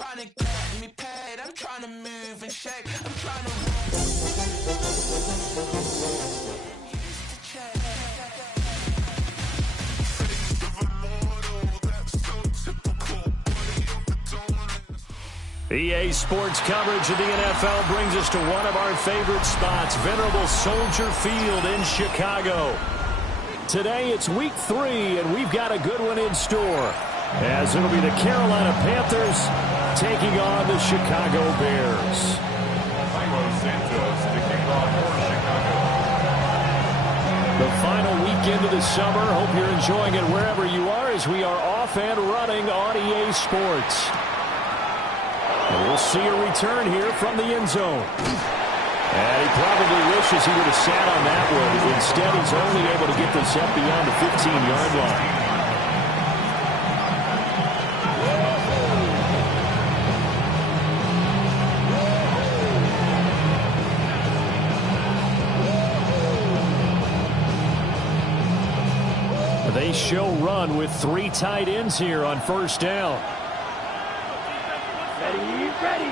trying to get me paid. I'm trying to move and shake. I'm trying to EA Sports coverage of the NFL brings us to one of our favorite spots, venerable Soldier Field in Chicago. Today it's week 3, and we've got a good one in store, as it'll be the Carolina Panthers taking on the Chicago Bears. The final weekend of the summer. Hope you're enjoying it wherever you are, as we are off and running on EA Sports. And we'll see a return here from the end zone. And he probably wishes he would have sat on that one. Instead, he's only able to get this up beyond the 15-yard line. They show run with 3 tight ends here on first down. Ready.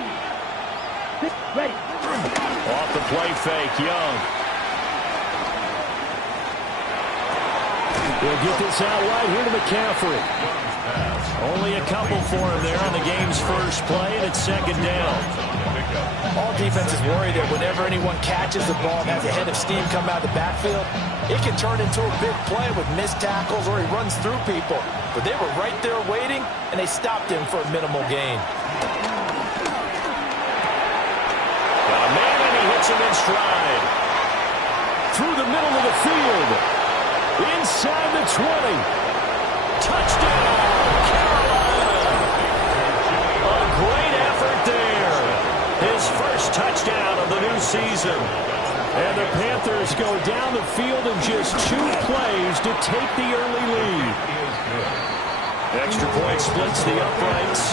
Off the play fake, Young. He'll get this out wide here to McCaffrey. Only a couple for him there on the game's first play, and it's second down. All defenses worry that whenever anyone catches the ball and has a head of steam come out of the backfield, it can turn into a big play with missed tackles or he runs through people. But they were right there waiting, and they stopped him for a minimal gain. Got a man, and he hits him in stride. Through the middle of the field. Inside the 20. Touchdown, Carolina. A great effort there. His first touchdown of the new season. And the Panthers go down the field in just 2 plays to take the early lead. Extra point splits the uprights.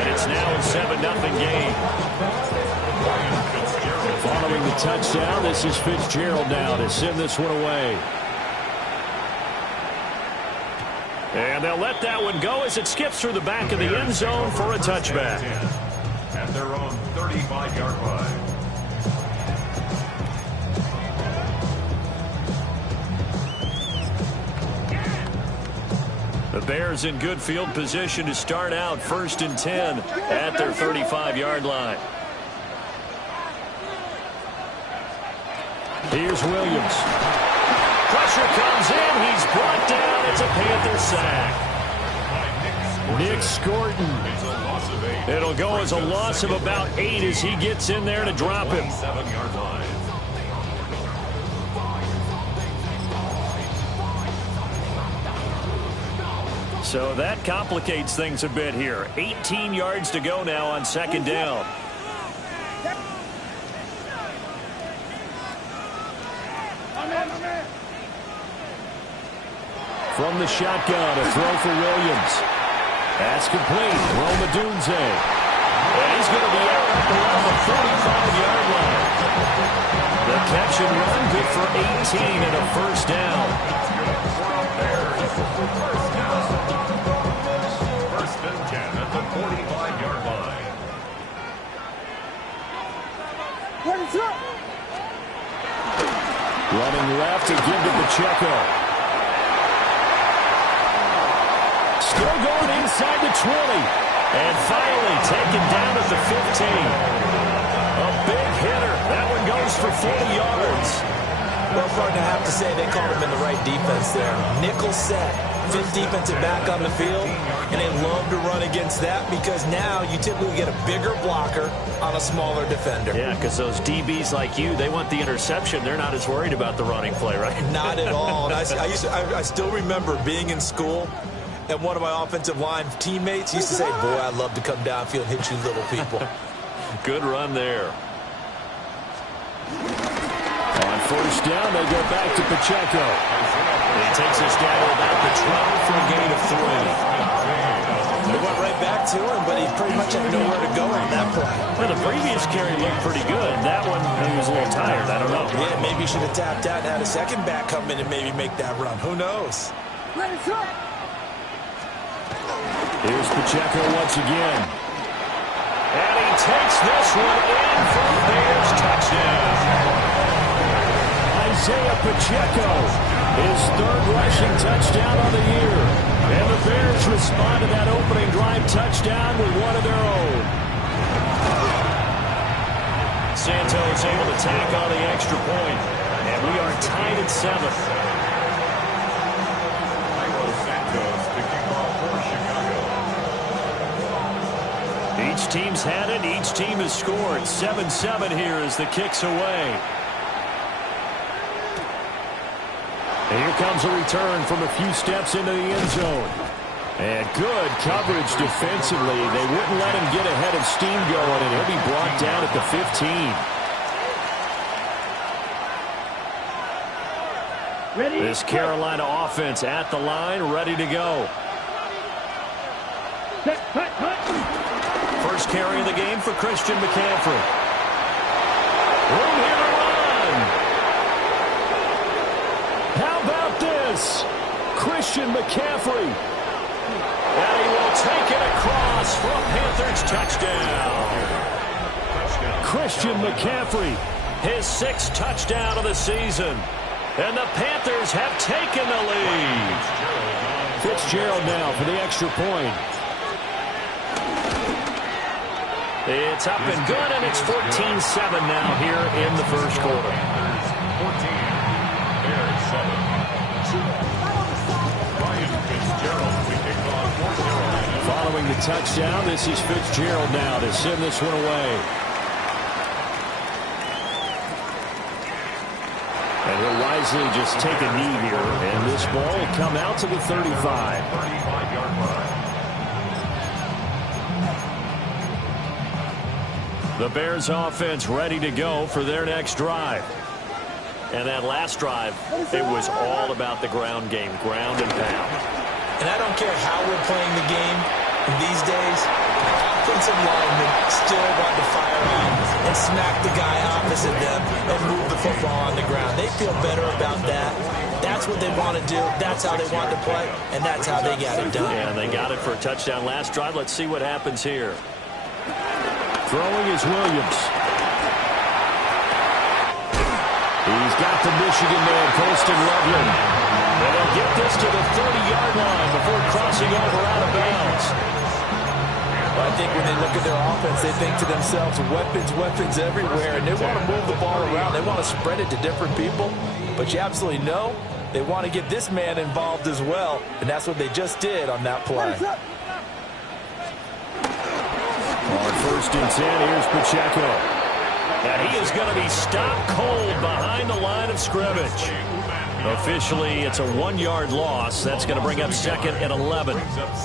And it's now a 7-0 game. Following the touchdown, this is Fitzgerald now to send this one away. And they'll let that one go as it skips through the back of the end zone for a touchback. At their own 35-yard line. The Bears in good field position to start out 1st and 10 at their 35-yard line. Here's Williams. Pressure comes in. He's brought down. It's a Panther sack. Nick Scorton. It'll go as a loss of about 8 as he gets in there to drop him. 7-yard line. So that complicates things a bit here. 18 yards to go now on second down. From the shotgun, a throw for Williams. That's complete. Rome Odunze. And he's going to be out at around the 45-yard line. The catch and run, good for 18 and a first down. First and 10 at the 45-yard line. Running left to give to Pacheco. Still going inside the 20. And finally taken down at the 15. A big hitter. That one goes for 40 yards. Well, partner, I have to say they called him in the right defense there. Nickel set. 5th defensive back on the field. And they love to run against that because now you typically get a bigger blocker on a smaller defender. Yeah, because those DBs like you, they want the interception. They're not as worried about the running play, right? Not at all. And I still remember being in school, and one of my offensive line teammates used to say, boy, I'd love to come downfield and hit you little people. Good run there. On first down, they go back to Pacheco. He takes us down to about the 12 for a gain of 3. They went right back to him, but he pretty much had nowhere to go on that play. Well, the previous carry looked pretty good. That one, he was a little tired. I don't know. Yeah, maybe he should have tapped out and had a second back come in and maybe make that run. Who knows? Here's Pacheco once again. this one in for a Bears touchdown. Isaiah Pacheco, his third rushing touchdown on the year. And the Bears respond to that opening drive touchdown with one of their own. Santos able to tack on the extra point. And we are tied at 7. Santos picking off for Chicago. Each team's had it. Each team has scored. 7-7 here as the kick's away. And here comes a return from a few steps into the end zone. And good coverage defensively. They wouldn't let him get ahead of steam going, and he'll be brought down at the 15. Ready? This Carolina offense at the line, ready to go. First carry of the game for Christian McCaffrey. Room here to run. How about this? Christian McCaffrey. And he will take it across for a Panthers touchdown. Christian McCaffrey, his 6th touchdown of the season. And the Panthers have taken the lead. Fitzgerald now for the extra point. It's up and good, and it's 14-7 now here in the first quarter. 14, Bears 7. Ryan Fitzgerald, we kick off for Carolina. Following the touchdown, this is Fitzgerald now to send this one away. And he'll wisely just take a knee here, and this ball will come out to the 35. 35-yard line. The Bears offense ready to go for their next drive. And that last drive, it was all about the ground game, ground and pound. And I don't care how we're playing the game these days, offensive linemen still want to fire out and smack the guy opposite them and move the football on the ground. They feel better about that. That's what they want to do. That's how they want to play, and that's how they got it done. Yeah, they got it for a touchdown last drive. Let's see what happens here. Throwing is Williams. He's got the Michigan man, Colston Loveland. And they'll get this to the 30-yard line before crossing over out of bounds. Well, I think when they look at their offense, they think to themselves, weapons, weapons everywhere, and they want to move the ball around. They want to spread it to different people, but you absolutely know they want to get this man involved as well, and that's what they just did on that play. On 1st and 10, here's Pacheco. And he is going to be stopped cold behind the line of scrimmage. Officially, it's a 1-yard loss. That's going to bring up 2nd and 11.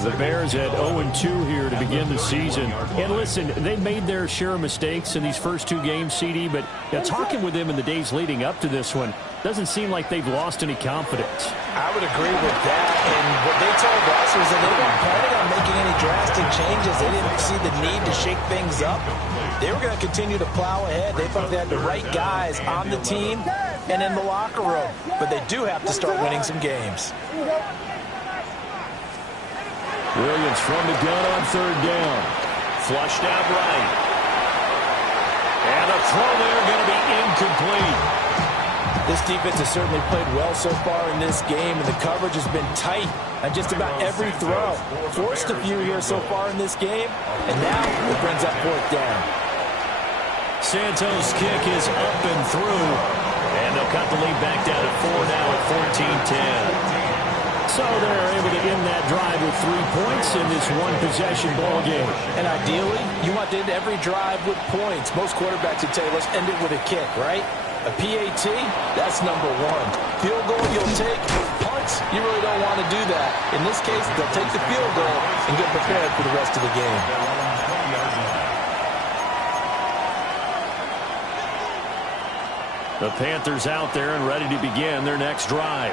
The Bears at 0-2 here to begin the season. And listen, they made their share of mistakes in these first 2 games, CD, but talking with them in the days leading up to this one, doesn't seem like they've lost any confidence. I would agree with that, and what they told us was that they weren't planning on making any drastic changes. They didn't see the need to shake things up. They were going to continue to plow ahead. They thought they had the right guys on the team and in the locker room, but they do have to start winning some games. Williams from the gun on 3rd down. Flushed out right. And a throw there going to be incomplete. This defense has certainly played well so far in this game, and the coverage has been tight on just about every throw. Forced a few here so far in this game, and now it brings up 4th down. Santos' kick is up and through, and they'll cut the lead back down to 4 now at 14-10. So they're able to end that drive with 3 points in this one-possession ball game. And ideally, you want to end every drive with points. Most quarterbacks would tell you, let's end it with a kick, right? A PAT, that's number 1. Field goal you'll take. Punts, you really don't want to do that. In this case, they'll take the field goal and get prepared for the rest of the game. The Panthers out there and ready to begin their next drive.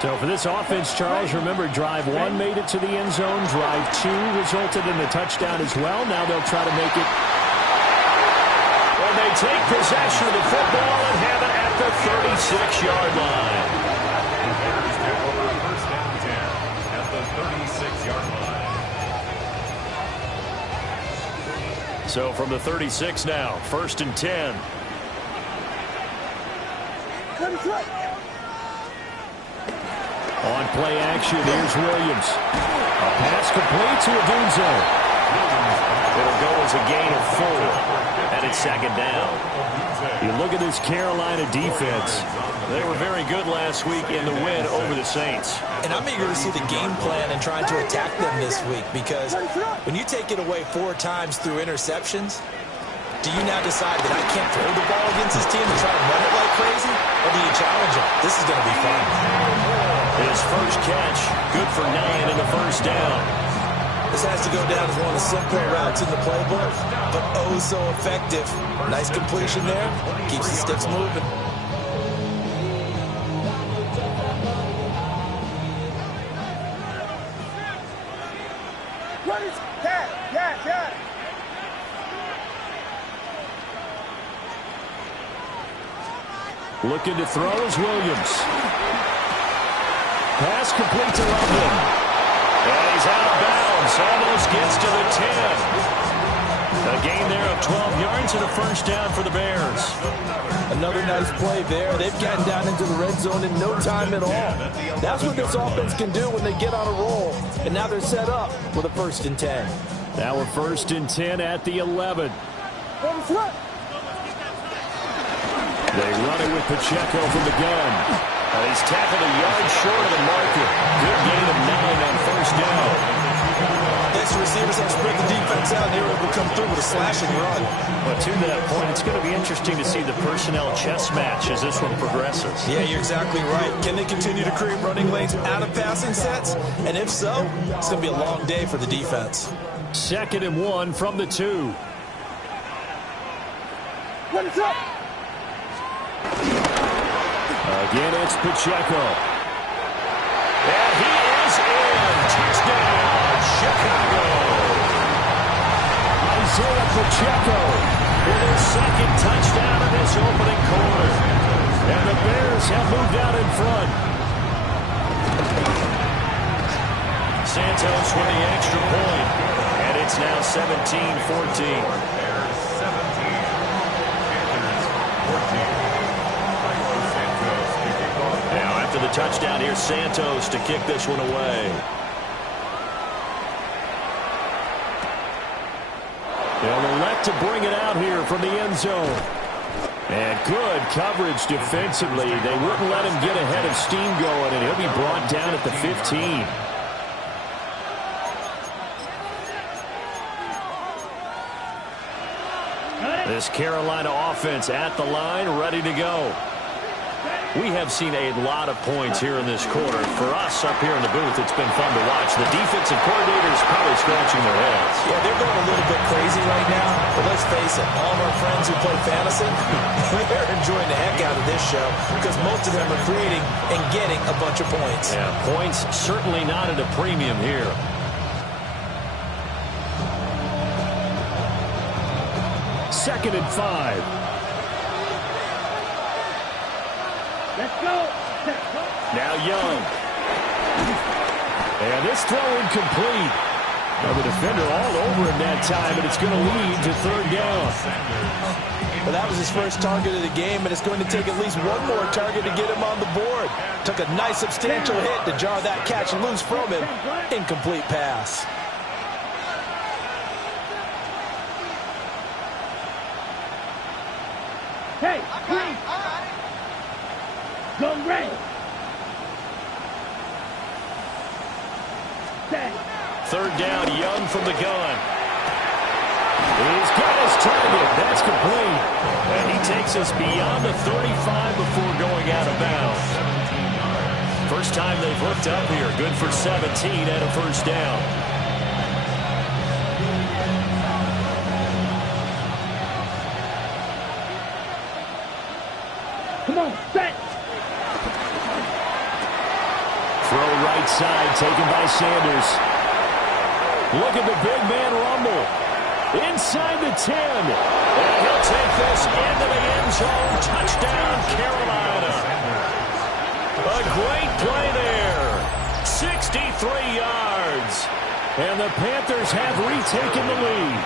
So for this offense, Charles, remember drive 1 made it to the end zone. Drive 2 resulted in a touchdown as well. Now they'll try to make it. And they take possession of the football and have it at the 36-yard line. Bears take over 1st and 10 at the 36-yard line. So from the 36 now, 1st and 10. On play action, here's Williams. A pass complete to Odunze. It'll go as a gain of 4, and it's 2nd down. You look at this Carolina defense. They were very good last week in the win over the Saints. And I'm eager to see the game plan and trying to attack them this week, because when you take it away 4 times through interceptions, do you now decide that I can't throw the ball against this team and try to run it like crazy? Or do you challenge them? This is going to be fun. His first catch, good for 9 in the 1st down. This has to go down as one of the simpler routes in the playbook, but oh so effective. Nice completion there. Keeps the sticks moving. Looking to throw is Williams. Pass complete to London. And he's out of bounds. Almost gets to the 10. A gain there of 12 yards and a 1st down for the Bears. Another nice play there. They've gotten down into the red zone in no time at all. That's what this offense can do when they get on a roll. And now they're set up with a 1st and 10. Now a 1st and 10 at the 11. They run it with Pacheco from the gun. He's tackled a yard short of the marker. Good gain of 9 on 1st down. This receivers have spread the defense out, and they were able to come through with a slash and run. But to that point, it's going to be interesting to see the personnel chess match as this one progresses. Yeah, you're exactly right. Can they continue to create running lanes out of passing sets? And if so, it's going to be a long day for the defense. 2nd and 1 from the 2. What is up? Again, it's Pacheco. And he is in. Touchdown, Chicago. Isaiah Pacheco with his 2nd touchdown in this opening quarter. And the Bears have moved out in front. Santos with the extra point. And it's now 17-14. After the touchdown, here's Santos to kick this one away. They'll elect to bring it out here from the end zone. And good coverage defensively. They wouldn't let him get ahead of steam going, and he'll be brought down at the 15. This Carolina offense at the line, ready to go. We have seen a lot of points here in this quarter. For us up here in the booth, it's been fun to watch. The defensive coordinators probably scratching their heads. Yeah, they're going a little bit crazy right now. But let's face it, all of our friends who play fantasy, they're enjoying the heck out of this show because most of them are creating and getting a bunch of points. Yeah, points certainly not at a premium here. Second and 5. Let's go. Now Young. And this throw incomplete. Now the defender all over him that time, and it's going to lead to 3rd down. Well, that was his first target of the game, and it's going to take at least one more target to get him on the board. Took a nice substantial hit to jar that catch loose from him. Incomplete pass. Hey, please. Go red. Third down, Young from the gun. He's got his target. That's complete. And he takes us beyond the 35 before going out of bounds. First time they've looked up here. Good for 17 and a 1st down. Come on, set. Throw right side, taken by Sanders. Look at the big man rumble. Inside the 10. And he'll take this into the end zone. Touchdown, Carolina. A great play there. 63 yards. And the Panthers have retaken the lead.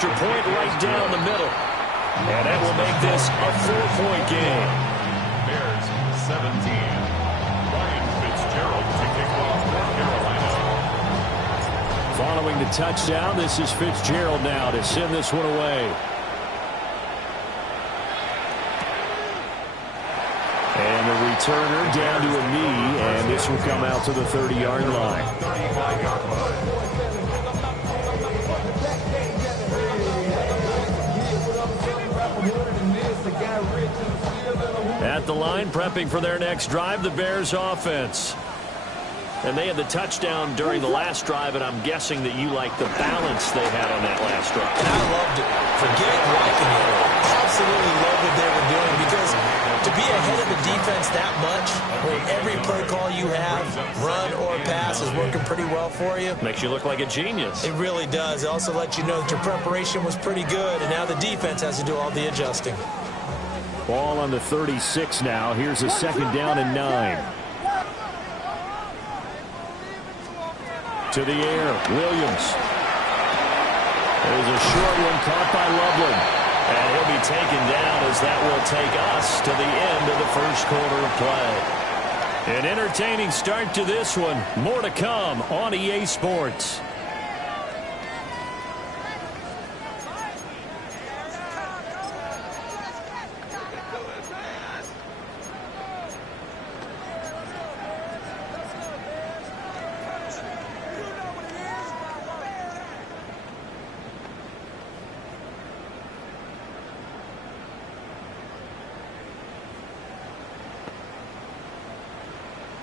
extra point right down the middle. And that will make this a 4-point game. Bears 17. Ryan Fitzgerald to kick off North Carolina. Following the touchdown, this is Fitzgerald now to send this one away. And the returner down to a knee, and this will come out to the 30-yard line. 35-yard line. At the line, prepping for their next drive, the Bears offense. And they had the touchdown during the last drive, and I'm guessing that you like the balance they had on that last drive. And I loved it. Forget liking it. Absolutely love what they were doing, because to be ahead of the defense that much, where every play call you have, run or pass, is working pretty well for you. Makes you look like a genius. It really does. It also lets you know that your preparation was pretty good, and now the defense has to do all the adjusting. Ball on the 36 now. Here's a second down and 9. To the air, Williams. There's a short one caught by Loveland. And he'll be taken down as that will take us to the end of the first quarter of play. An entertaining start to this one. More to come on EA Sports.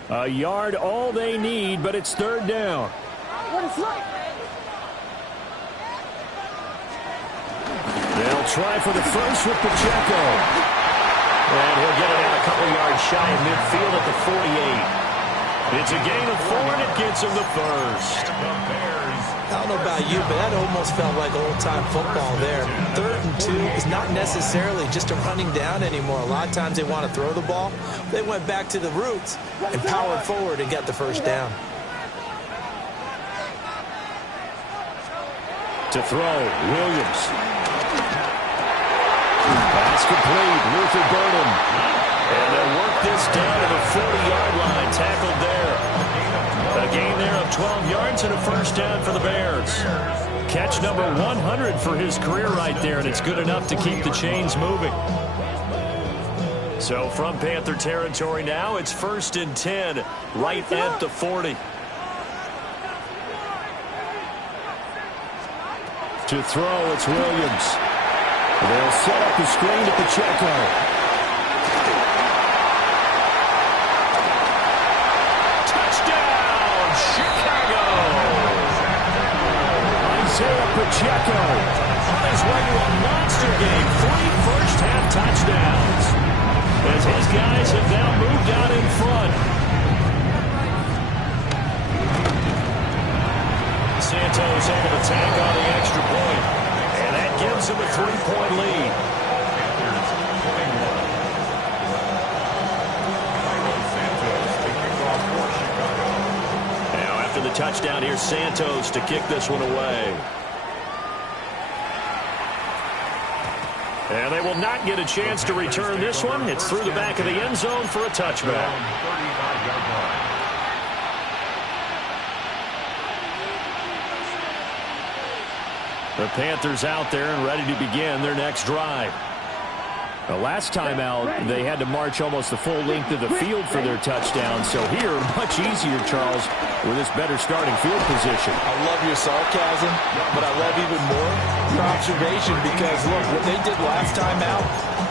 A yard all they need, but it's third down. They'll try for the first with Pacheco. And he'll get it out a couple yards shy of midfield at the 48. It's a gain of 4, and it gets him the first. I don't know about you, but that almost felt like old-time football there. 3rd and 2 is not necessarily just a running down anymore. A lot of times they want to throw the ball. They went back to the roots and powered forward and got the first down. To throw, Williams. Pass complete, Luther Burden. And they'll work this down to the 40-yard line, tackled there. A gain there of 12 yards and a first down for the Bears. Catch number 100 for his career right there, and it's good enough to keep the chains moving. So from Panther territory now, it's 1st and 10, right at the 40. To throw, it's Williams. They'll set up the screen to Pacheco. Pacheco on his way to a monster game. 3 first-half touchdowns as his guys have now moved out in front. Santos able to tack on the extra point, and that gives him a 3-point lead. Now after the touchdown, here's Santos to kick this one away. And they will not get a chance to return this one. It's through the back of the end zone for a touchback. The Panthers out there and ready to begin their next drive. The last time out, they had to march almost the full length of the field for their touchdown. So here, much easier, Charles, with this better starting field position. I love your sarcasm, but I love even more your observation, because, look, what they did last time out,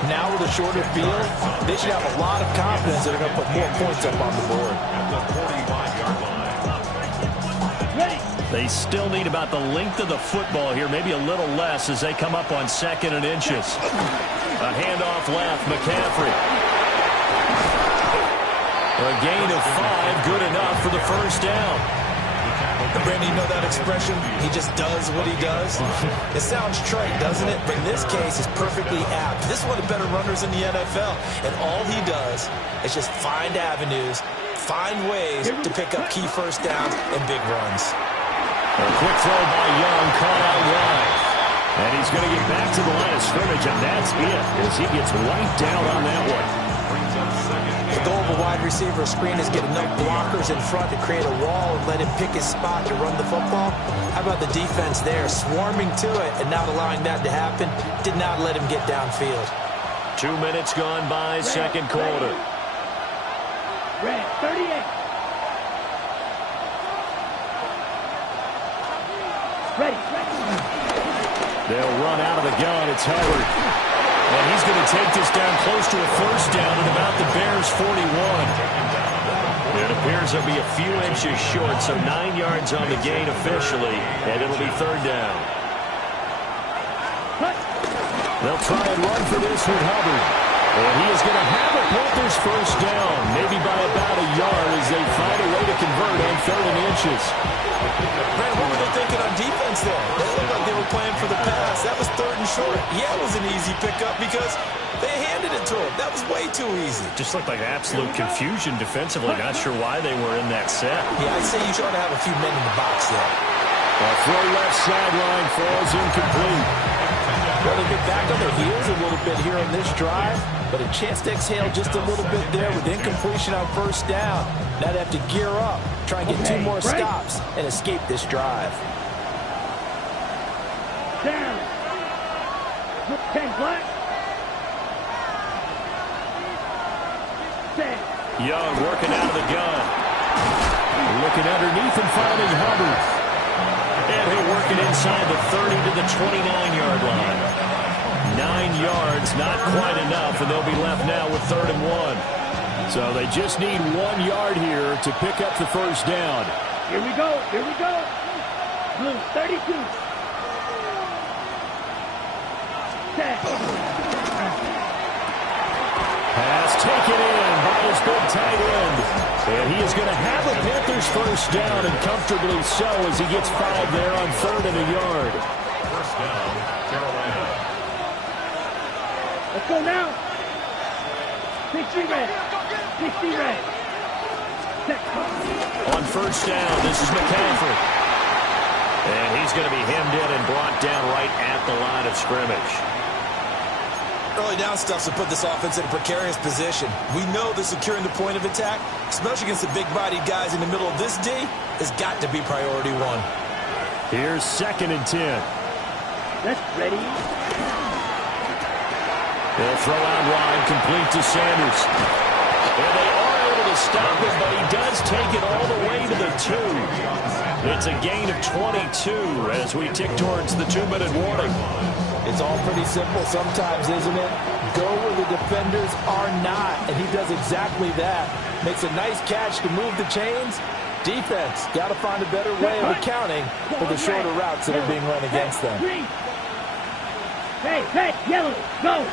now with a shorter field, they should have a lot of confidence that they're going to put more points up on the board. At the 45-yard line. They still need about the length of the football here, maybe a little less as they come up on 2nd and inches. A handoff left, McCaffrey. A gain of 5, good enough for the first down. Brandon, you know that expression? He just does what he does. It sounds trite, doesn't it? But in this case, it's perfectly apt. This is one of the better runners in the NFL. And all he does is just find avenues, find ways to pick up key first downs and big runs. A quick throw by Young, caught out wide. And he's going to get back to the line of scrimmage, and that's it, as he gets wiped out on that one. The goal of a wide receiver screen is get enough blockers in front to create a wall and let him pick his spot to run the football. How about the defense there, swarming to it and not allowing that to happen? Did not let him get downfield. 2 minutes gone by, second quarter. Red, 38. Ready. They'll run out of the gun. It's Hubbard. And he's going to take this down close to a first down at about the Bears' 41. It appears they'll be a few inches short, so 9 yards on the gain officially, and it'll be third down. They'll try and run for this with Hubbard. And he is going to have the Panthers first down, maybe by about a yard as they find a way to convert on 3rd and inches. Man, what were they thinking on defense there? They looked like they were playing for the pass. That was 3rd and short. Yeah, it was an easy pickup because they handed it to him. That was way too easy. Just looked like absolute confusion defensively. Not sure why they were in that set. Yeah, I'd say you try to have a few men in the box there. A throw left sideline falls incomplete. Well, they get back on their heels a little bit here on this drive, but a chance to exhale just a little bit there with incompletion on first down. Now they have to gear up, try and get 2 more stops and escape this drive. Down. 10 black. Young working out of the gun. Looking underneath and finding Hubbard. And he'll work it inside the 30 to the 29-yard line. 9 yards, not quite enough, and they'll be left now with 3rd and 1. So they just need 1 yard here to pick up the first down. Here we go. Blue, 32. Pass taken in by his big tight end. And he is going to have the Panthers first down, and comfortably so, as he gets 5 there on 3rd and a yard. First down, Carolina. Let's go now. 60 red. 60 red. On first down, this is McCaffrey. And he's going to be hemmed in and brought down right at the line of scrimmage. Early down stuff's to put this offense in a precarious position. We know that securing the point of attack, especially against the big-bodied guys in the middle of this D, has got to be priority 1. Here's 2nd and 10. Let's ready. They'll throw out wide, complete to Sanders. And they are able to stop him, but he does take it all the way to the 2. It's a gain of 22 as we tick towards the 2-minute warning. It's all pretty simple sometimes, isn't it? Go where the defenders are not, and he does exactly that. Makes a nice catch to move the chains. Defense, got to find a better way of accounting for the shorter routes that are being run against them. Hey, yellow, go!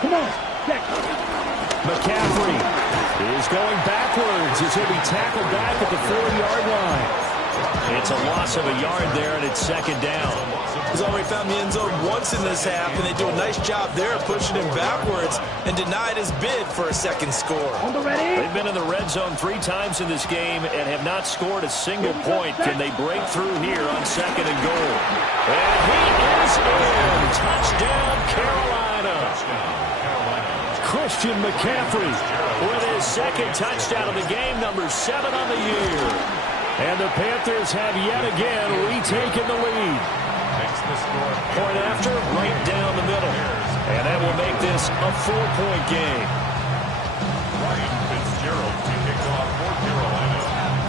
Come on, check. McCaffrey is going backwards as he'll be tackled back at the 4-yard line. It's a loss of a yard there, and it's 2nd down. He's already found the end zone once in this half, and they do a nice job there pushing him backwards and denied his bid for a second score. On the ready. They've been in the red zone 3 times in this game and have not scored a single point. Can they break through here on 2nd and goal? And he is in. Touchdown, Carolina. Christian McCaffrey with his 2nd touchdown of the game, number 7 on the year. And the Panthers have yet again retaken the lead. Point after, right down the middle. And that will make this a 4-point game. Ryan Fitzgerald to kick off for Carolina.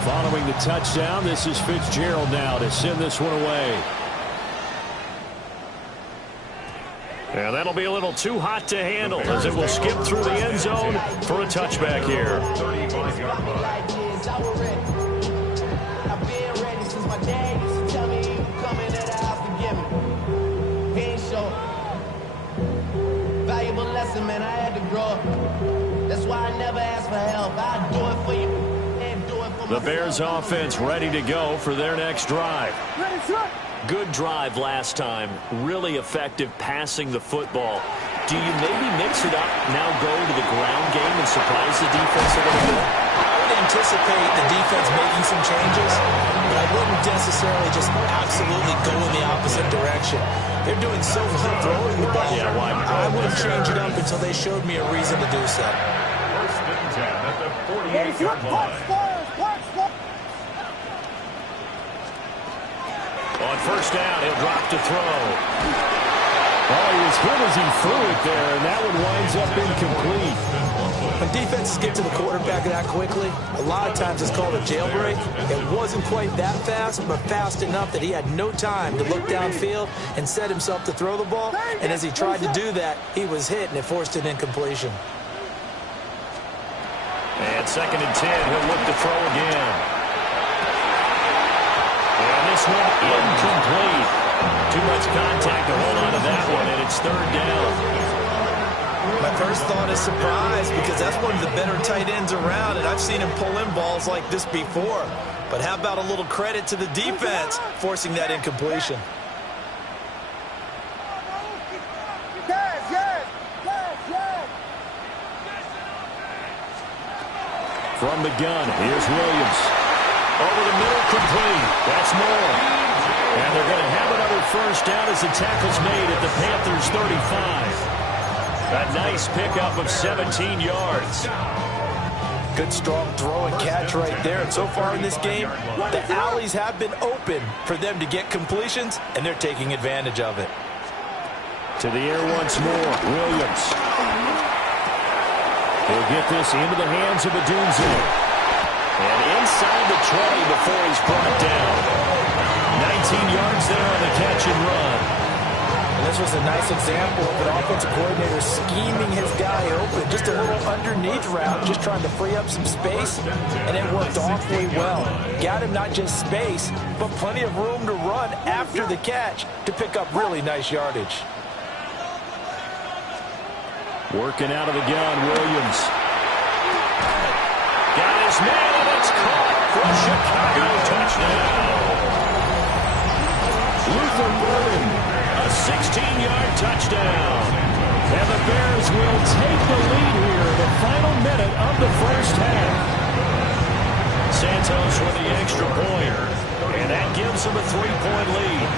Following the touchdown, this is Fitzgerald now to send this one away. And that'll be a little too hot to handle as it will skip through the end zone for a touchback here. 35-yard line. Lesson, man, I had to grow up. That's why I never ask for help. I do it for you and do it for the Bears offense ready to go for their next drive. Ready, sir. Good drive last time. Really effective passing the football. Do you maybe mix it up, now go to the ground game and surprise the defense a little bit? I would anticipate the defense making some changes, but I wouldn't necessarily just absolutely go in the opposite direction. They're doing so well throwing the ball. Yeah, why? I wouldn't change it up until they showed me a reason to do so. First and 10 at the 48-yard line. On first down, he'll drop to throw. Oh, he was hit as he threw it there, and that one winds up incomplete. When defenses get to the quarterback that quickly, a lot of times it's called a jailbreak. It wasn't quite that fast, but fast enough that he had no time to look downfield and set himself to throw the ball. And as he tried to do that, he was hit, and it forced an incompletion. And second and 10, he'll look to throw again. And this one incomplete. Too much contact to hold on to that one, and it's third down. My first thought is surprise, because that's one of the better tight ends around, and I've seen him pull in balls like this before. But how about a little credit to the defense forcing that incompletion? From the gun, here's Williams. Over the middle, complete. That's more. And they're going to have another first down as the tackle's made at the Panthers' 35. A nice pickup of 17 yards. Good, strong throw and catch right there. And so far in this game, the alleys have been open for them to get completions, and they're taking advantage of it. To the air once more, Williams. He'll get this into the hands of Odunze. And inside the 20 before he's brought down. 19 yards there on the catch and run. And this was a nice example of an offensive coordinator scheming his guy open. Just a little underneath route, just trying to free up some space, and it worked awfully well. Got him not just space, but plenty of room to run after the catch to pick up really nice yardage. Working out of the gun, Williams. Got his man, and it's caught for a Chicago touchdown. Luther Burden, a 16-yard touchdown. And the Bears will take the lead here in the final minute of the first half. Santos with the extra point, and that gives them a 3-point lead.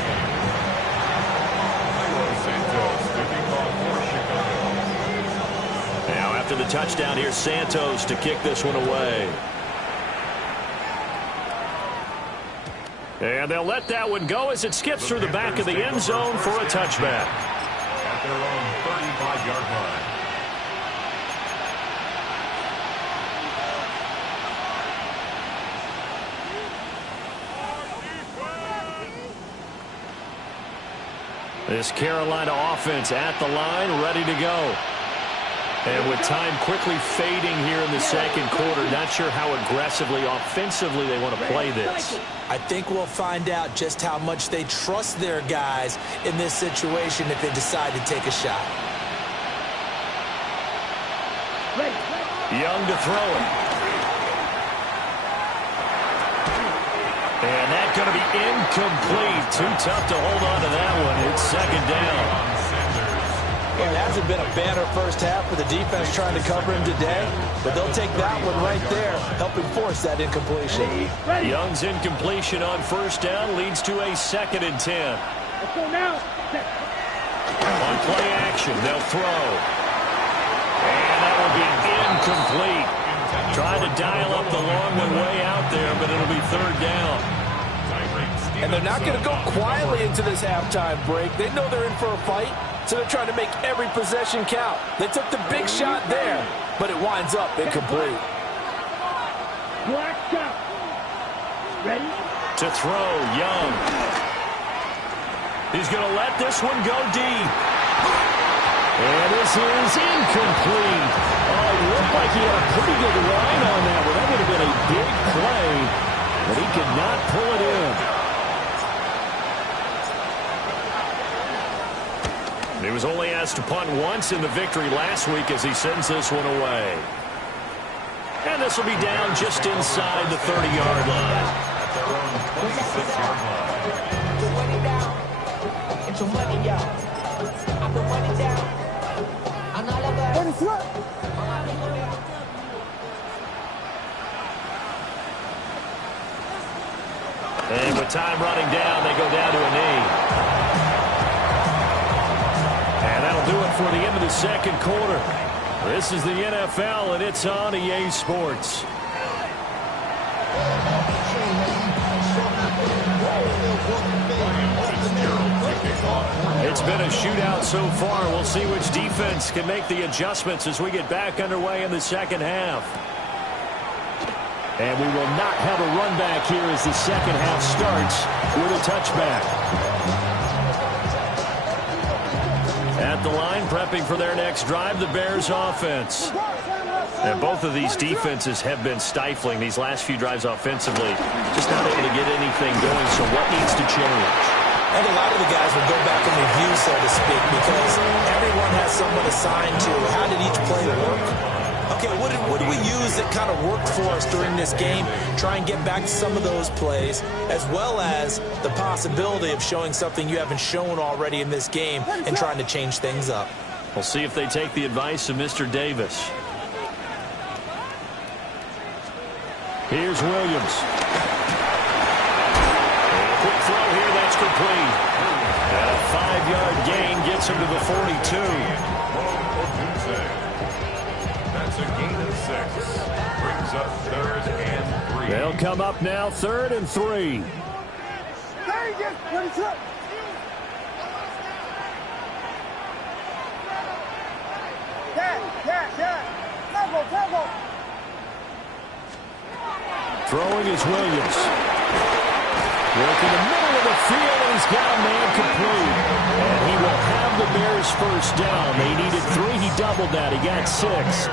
Now after the touchdown, here's Santos to kick this one away. And they'll let that one go as it skips through the back of the end zone for a touchback. At their own 35-yard line. This Carolina offense at the line, ready to go. And with time quickly fading here in the second quarter, not sure how aggressively, offensively they want to play this. I think we'll find out just how much they trust their guys in this situation if they decide to take a shot. Young to throw it. And that's going to be incomplete. Too tough to hold on to that one. It's second down. Well, it hasn't been a banner first half for the defense trying to cover him today, but they'll take that one right there, helping force that incompletion. Young's incompletion on first down leads to a 2nd and 10. Let's go now. On play action, they'll throw. And that will be incomplete. Trying to dial up the long one way out there, but it'll be third down. And they're not going to go quietly into this halftime break. They know they're in for a fight, so they're trying to make every possession count. They took the big shot there, but it winds up incomplete. Black shot. Ready? To throw, Young. He's going to let this one go deep. And this is incomplete. Oh, it looked like he had a pretty good line on that one. That would have been a big play, but he could not pull it in. He was only asked to punt once in the victory last week as he sends this one away. And this will be down just inside the 30-yard line. At their own 26-yard line. And with time running down, they go down to a knee. And that'll do it for the end of the second quarter. This is the NFL, and it's on EA Sports. It's been a shootout so far. We'll see which defense can make the adjustments as we get back underway in the second half. And we will not have a run back here as the second half starts with a touchback. At the line, prepping for their next drive, the Bears offense. And both of these defenses have been stifling these last few drives offensively. Just not able to get anything going, so what needs to change? I think a lot of the guys will go back and review, so to speak, because everyone has someone assigned to how did each play work. Okay, what did we use that kind of worked for us during this game? Try and get back to some of those plays, as well as the possibility of showing something you haven't shown already in this game and trying to change things up. We'll see if they take the advice of Mr. Davis. Here's Williams. And a quick throw here, that's complete. And a 5-yard gain gets him to the 42. That's a gain of 6. Brings up 3rd and 3. They'll come up now, 3rd and 3. Throwing is Williams. Working the middle of the field, and he's got a man complete. And he will have the Bears first down. They needed 3. He doubled that. He got 6.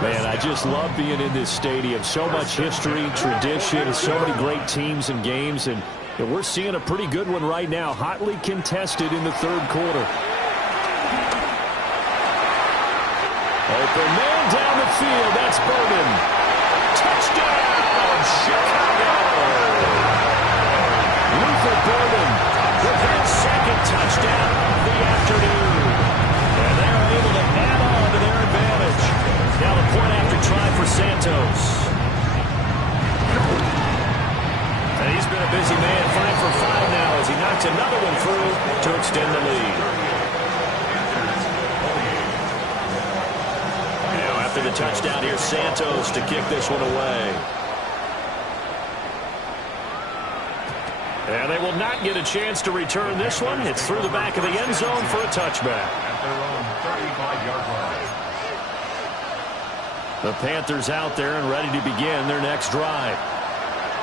Man, I just love being in this stadium. So much history, tradition, so many great teams and games. And we're seeing a pretty good one right now. Hotly contested in the 3rd quarter. Open man down the field. That's Burden. Touchdown, Chicago! Luther Burden with his 2nd touchdown of the afternoon. And they're able to add on to their advantage. Now the point after try for Santos. And he's been a busy man, 5 for 5 now as he knocks another one through to extend the lead. Now after the touchdown, here's Santos to kick this one away. And they will not get a chance to return this one. It's through the back of the end zone for a touchback. At their own 35-yard line. The Panthers out there and ready to begin their next drive.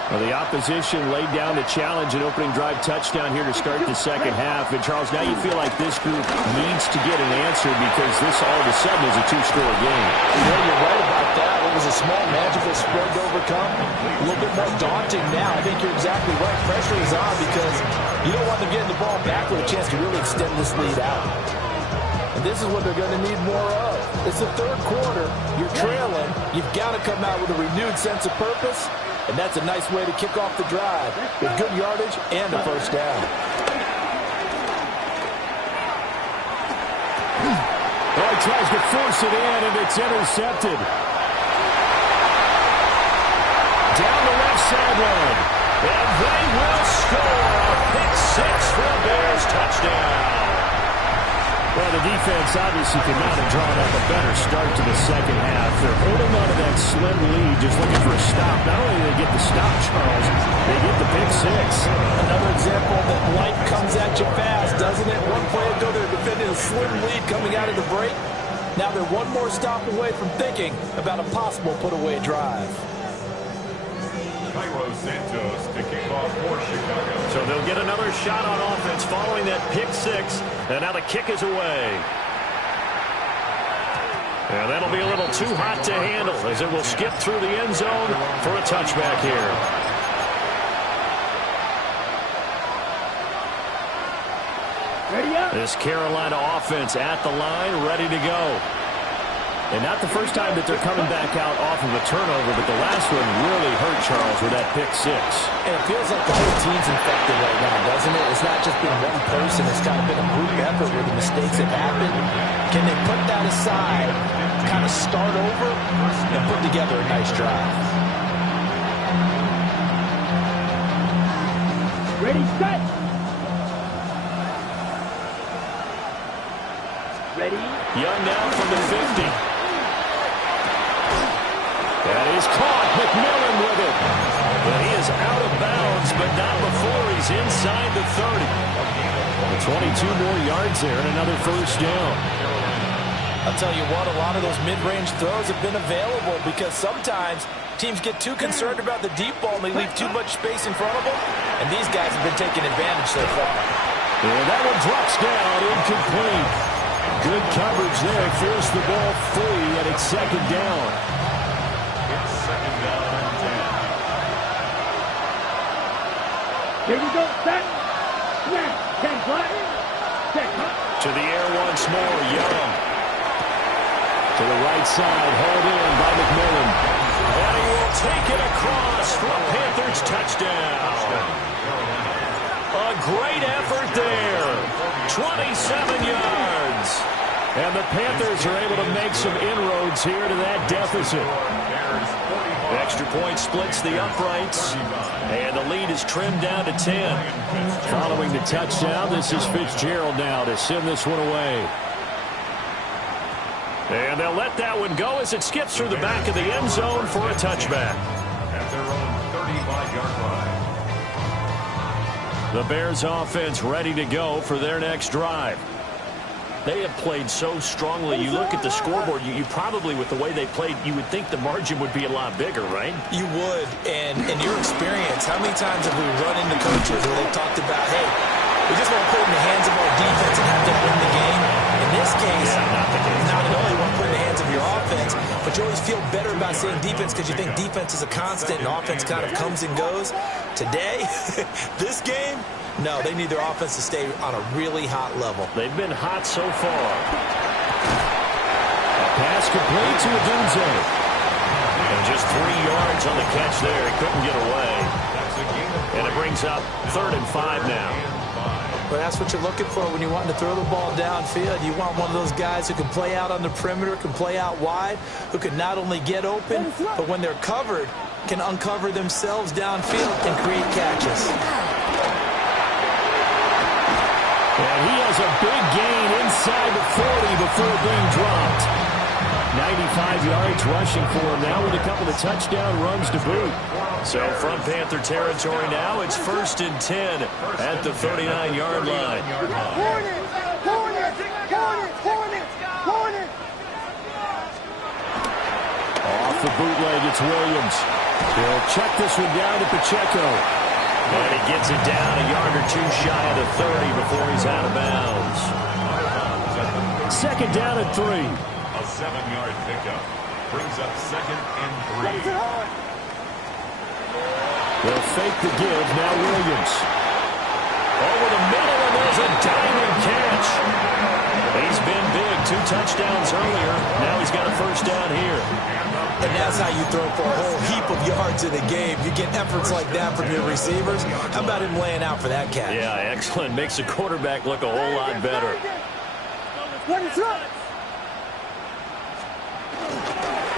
Well, the opposition laid down the challenge and opening drive touchdown here to start the second half. And, Charles, now you feel like this group needs to get an answer because this all of a sudden is a 2-score game. Yeah, you're right about that. It was a small, magical spread to overcome. A little bit more daunting now. I think you're exactly right. Pressure is on because you don't want them getting the ball back with a chance to really extend this lead out. And this is what they're going to need more of. It's the 3rd quarter. You're trailing. You've got to come out with a renewed sense of purpose. And that's a nice way to kick off the drive with good yardage and a first down. Well, he tries to force it in, and it's intercepted. Down the left sideline. And they will score a pick 6 for a Bears touchdown. Well, the defense obviously could not have drawn up a better start to the second half. They're holding on to that slim lead, just looking for a stop. Not only do they get the stop, Charles, they get the pick 6. Another example that life comes at you fast, doesn't it? One play ago, they're defending a slim lead coming out of the break. Now they're one more stop away from thinking about a possible put-away drive. Cairo Santos to kick off for Chicago. So they'll get another shot on offense following that pick 6. And now the kick is away. And that'll be a little too hot to handle as it will skip through the end zone for a touchback here. This Carolina offense at the line, ready to go. And not the first time that they're coming back out off of a turnover, but the last one really hurt, Charles, with that pick 6. And it feels like the whole team's infected right now, doesn't it? It's not just been one person. It's kind of been a group effort where the mistakes have happened. Can they put that aside, kind of start over, and put together a nice drive? Ready, set. Ready. Young now from the 50. That is caught. McMillan with it. But he is out of bounds, but not before he's inside the 30. 22 more yards there and another first down. I'll tell you what, a lot of those mid-range throws have been available because sometimes teams get too concerned about the deep ball and they leave too much space in front of them, and these guys have been taking advantage so far. And that one drops down, incomplete. Good coverage there, forced the ball free, and it's second down. It's second down and 10. Here we go, set. Snap. 10 flat. Set. To the air once more, Young. To the right side, hauled in by McMillan. And he will take it across for a Panthers touchdown. A great effort there. 27 yards. And the Panthers are able to make some inroads here to that deficit. Extra point splits the uprights. And the lead is trimmed down to 10. Following the touchdown, this is Fitzgerald now to send this one away. And they'll let that one go as it skips through the back of the end zone for a touchback. At their own 35-yard line. The Bears offense ready to go for their next drive. They have played so strongly. You look at the scoreboard, you probably, with the way they played, you would think the margin would be a lot bigger, right? You would, and in your experience, how many times have we run into coaches where they've talked about, hey, we just want to put it in the hands of our defense and have them win the game? In this case, not only want to put it in the hands of your offense, but you always feel better about saying defense because you think defense is a constant and offense kind of comes and goes. Today, this game, no, they need their offense to stay on a really hot level. They've been hot so far. A pass complete to Odunze. And just 3 yards on the catch there. He couldn't get away. And it brings up 3rd and 5 now. But that's what you're looking for when you want to throw the ball downfield. You want one of those guys who can play out on the perimeter, can play out wide, who can not only get open, but when they're covered, can uncover themselves downfield and create catches. And he has a big gain inside the 40 before being dropped. 95 yards rushing for him now with a couple of touchdown runs to boot. So from Panther territory now, it's 1st and 10 at the 39-yard line. Off the bootleg, it's Williams. He'll check this one down to Pacheco. And he gets it down a yard or two shy of the 30 before he's out of bounds. 2nd down and 3. A 7-yard pickup brings up 2nd and 3. They'll fake the give. Now Williams. Over the middle, and there's a diving catch. He's been big. 2 touchdowns earlier. Now he's got a 1st down here. And that's how you throw for a whole heap of yards in a game. You get efforts like that from your receivers. How about him laying out for that catch? Yeah, excellent. Makes the quarterback look a whole lot better.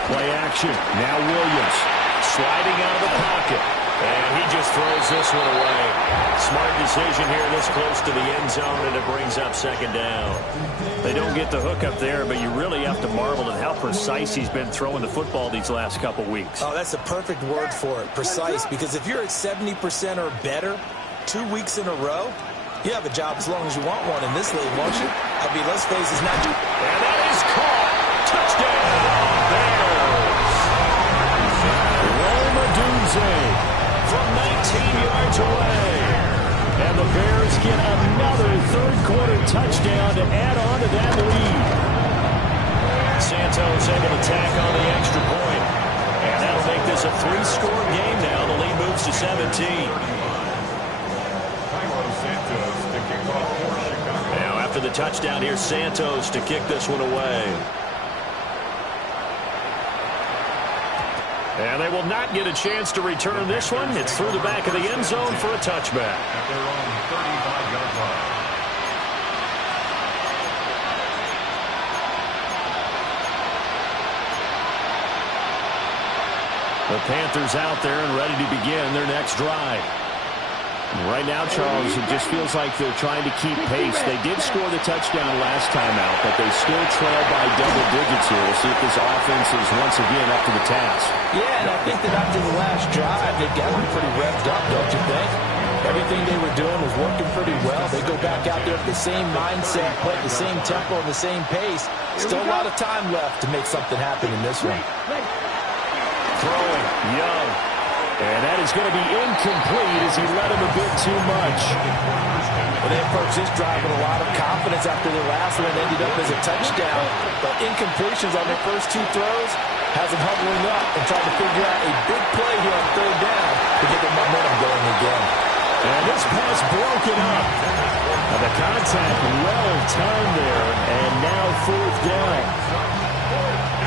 Play action. Now Williams. Sliding out of the pocket. And he just throws this one away. Smart decision here this close to the end zone, and it brings up 2nd down. They don't get the hook up there, but you really have to marvel at how precise he's been throwing the football these last couple weeks. Oh, that's the perfect word for it, precise, because if you're at 70% or better 2 weeks in a row, you have a job as long as you want one in this league, won't you? I mean, let's face it, it's not... And that is caught. Touchdown, Bears. Rome Odunze from 19 yards away. And the Bears get another 3rd-quarter touchdown to add on to that lead. Santos able to tack on the extra point. And that'll make this a 3-score game now. The lead moves to 17. Now after the touchdown, here's Santos to kick this one away. And they will not get a chance to return this one. It's through the back of the end zone for a touchback. At their own 35-yard line. The Panthers out there and ready to begin their next drive. Right now, Charles, it just feels like they're trying to keep pace. They did score the touchdown last time out, but they still trail by double digits here. We'll see if this offense is once again up to the task. Yeah, and I think that after the last drive, they got them pretty revved up, don't you think? Everything they were doing was working pretty well. They go back out there with the same mindset, play at the same tempo and the same pace. Still a lot of time left to make something happen in this one. Throwing, Young. And that is going to be incomplete as he led him a bit too much. Well, they approached this drive with a lot of confidence after their last one. Ended up as a touchdown. But incompletions on their first two throws has them huddling up and trying to figure out a big play here on third down to get their momentum going again. And this pass broken up. And the contact well timed there. And now fourth down.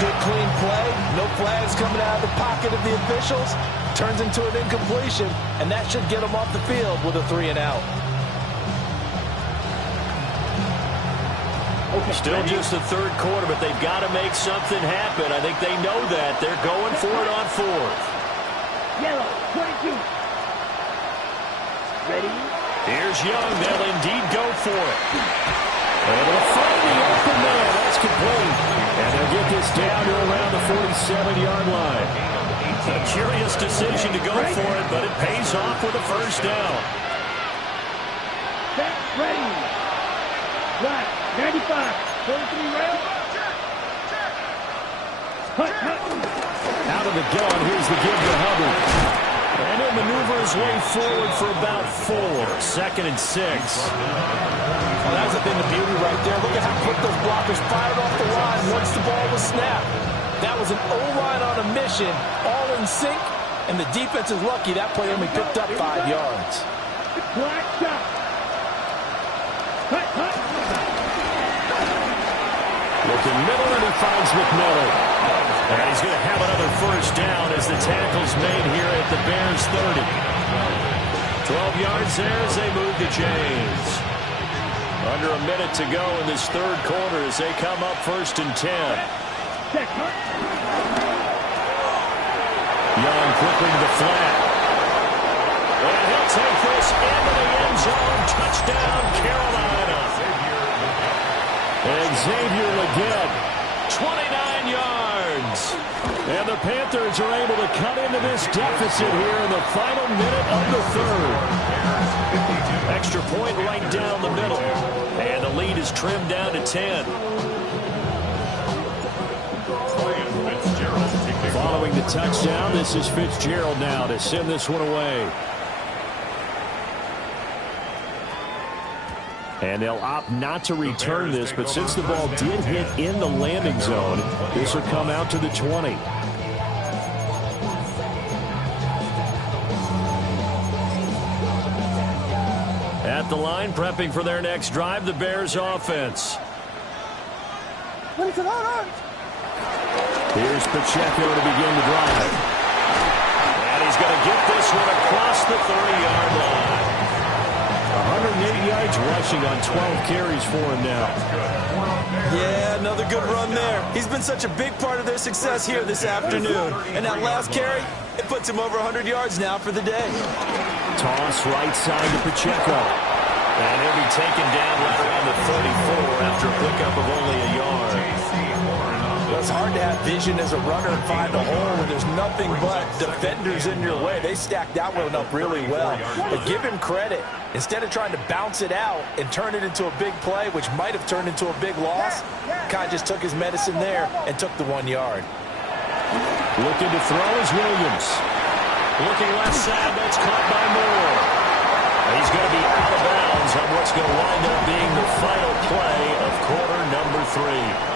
Good clean play. No flags coming out of the pocket of the officials. Turns into an incompletion, and that should get them off the field with a 3 and out. Still just the third quarter, but they've got to make something happen. I think they know that. They're going for it on fourth. Yellow, 22. Ready? Here's Young. They'll indeed go for it. Able to find the open man. That's complete. And they'll get this down to around the 47-yard line. A curious decision to go for it, but it pays off with a first down. Set, ready. Right, 95. 43 rail. Out of the gun, here's the give to Hubbard. And he'll maneuver his way forward for about 4. 2nd and 6. Well, that's a thing of beauty right there. Look at how quick those blockers fired off the line once the ball was snapped. That was an O-line on a mission, all in sync, and the defense is lucky that play only picked up 5 yards. Black shot. Looking middle, and he finds McMillan. And he's going to have another first down as the tackle's made here at the Bears 30. 12 yards there as they move to James. Under a minute to go in this third quarter as they come up 1st and 10. Young quickly to the flat. And he'll take this into the end zone. Touchdown, Carolina. And Xavier Legette, 29 yards. And the Panthers are able to cut into this deficit here in the final minute of the third. Extra point right down the middle. And the lead is trimmed down to 10. Following the touchdown, this is Fitzgerald now to send this one away. And they'll opt not to return this, but since the ball did hit in the landing zone, this will come out to the 20. At the line, prepping for their next drive, the Bears offense. Here's Pacheco to begin the drive. And he's going to get this one across the 30-yard line. 108 yards rushing on 12 carries for him now. Yeah, another good run there. He's been such a big part of their success here this afternoon. And that last carry, it puts him over 100 yards now for the day. Toss right side to Pacheco. And he'll be taken down right around the 34 after a pickup of only a yard. Well, it's hard to have vision as a runner and find a hole when there's nothing but defenders in your way. They stacked that one up really well. But give him credit. Instead of trying to bounce it out and turn it into a big play, which might have turned into a big loss, kind of just took his medicine there and took the 1 yard. Looking to throw is Williams. Looking left side, that's caught by Moore. He's going to be out of bounds on what's going to wind up being the final play of quarter number 3.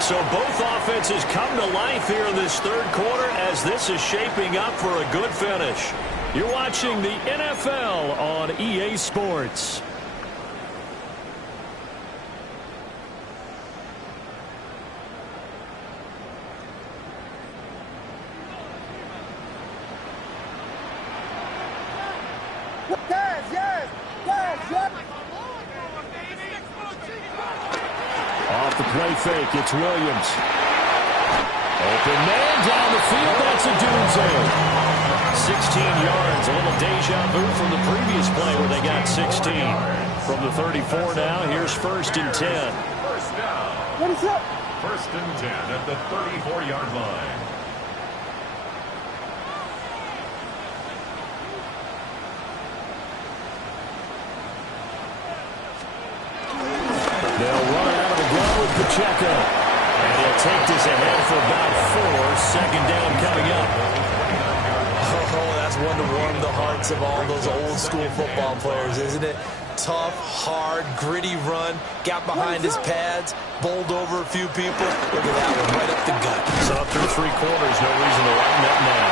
So both offenses come to life here in this third quarter as this is shaping up for a good finish. You're watching the NFL on EA Sports. Off the play fake, it's Williams. Open man down the field, that's Odunze. 16 yards. A little deja vu from the previous play where they got 16. From the 34 now, here's 1st and 10. First down. What is up? 1st and 10 at the 34-yard line. They'll run out of the gun with Pacheco. And he'll take this ahead for about 4. 2nd down coming up. Oh, that's one to warm the hearts of all those old-school football players, isn't it? Tough, hard, gritty run, got behind his pads, bowled over a few people. Look at that one, right up the gut. So up through 3 quarters, no reason to lighten up now.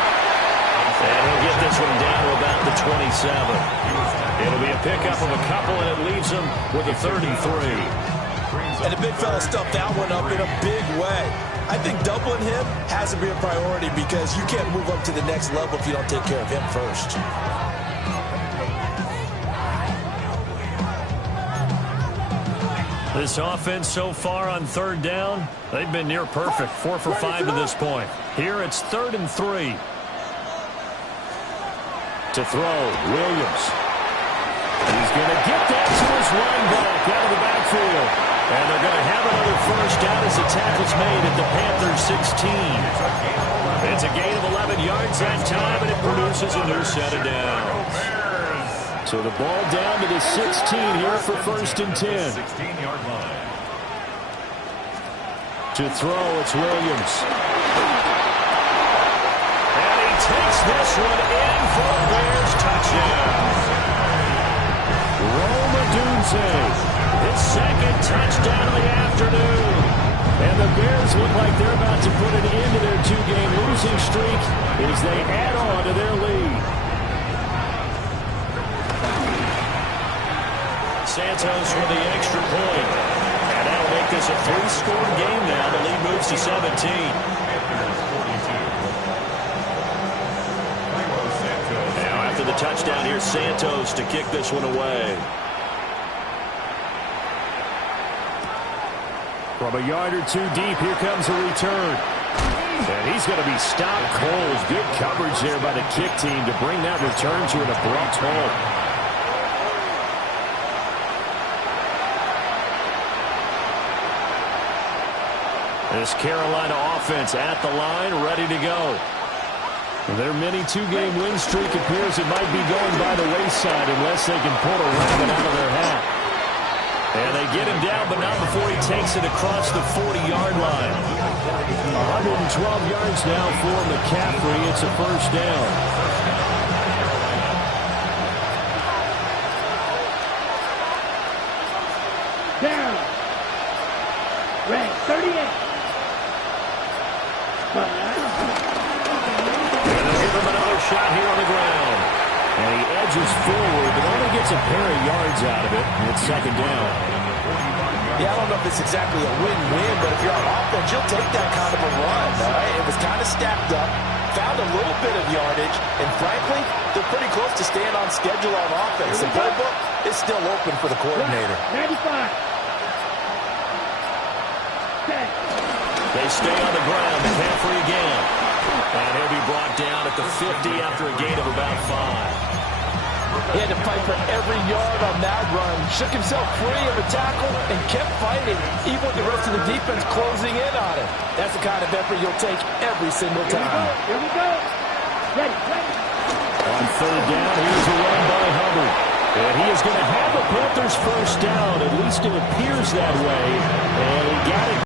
And he'll get this one down to about the 27. It'll be a pickup of a couple, and it leaves him with a 33. And the big fella stuffed that one up in a big way. I think doubling him has to be a priority because you can't move up to the next level if you don't take care of him first. This offense so far on 3rd down, they've been near perfect. 4 for 5 to this point. Here it's 3rd and 3. To throw, Williams. He's going to get that to his running back out of the backfield. And they're going to have another 1st down as the tackle's made at the Panthers 16. It's a gain of 11 yards that time, and it produces a new set of downs. So the ball down to the 16 here for 1st and 10. 16-yard line. To throw, it's Williams. And he takes this one in for a Bears touchdown. Rome Odunze, his 2nd touchdown of the afternoon. And the Bears look like they're about to put an end to their 2-game losing streak as they add on to their lead. Santos with the extra point. And that'll make this a 3-score game now. The lead moves to 17. Now after the touchdown, here's Santos to kick this one away. From a yard or 2 deep, here comes a return. And he's going to be stopped cold. Good coverage there by the kick team to bring that return to an abrupt halt. This Carolina offense at the line, ready to go. Their mini 2-game win streak appears it might be going by the wayside unless they can pull a rabbit out of their hat. And they get him down, but not before he takes it across the 40-yard line. 112 yards now for McCaffrey. It's a 1st down. Down. Red 38. And they'll give him another shot here on the ground. And he edges forward, but only gets a pair of yards out of it. It's 2nd down. Yeah, I don't know if it's exactly a win-win, but if you're on offense, you'll take that kind of a run. All right? It was kind of stacked up, found a little bit of yardage, and frankly, they're pretty close to staying on schedule on offense. The playbook is still open for the coordinator. 95. They stay on the ground. McCaffrey again. And he'll be brought down at the 50 after a gain of about 5. He had to fight for every yard on that run. Shook himself free of a tackle and kept fighting, even with the rest of the defense closing in on him. That's the kind of effort you'll take every single time. Here we go. Ready. On 3rd down, here's a run by Hubbard. And he is going to have the Panthers 1st down. At least it appears that way. And he got it.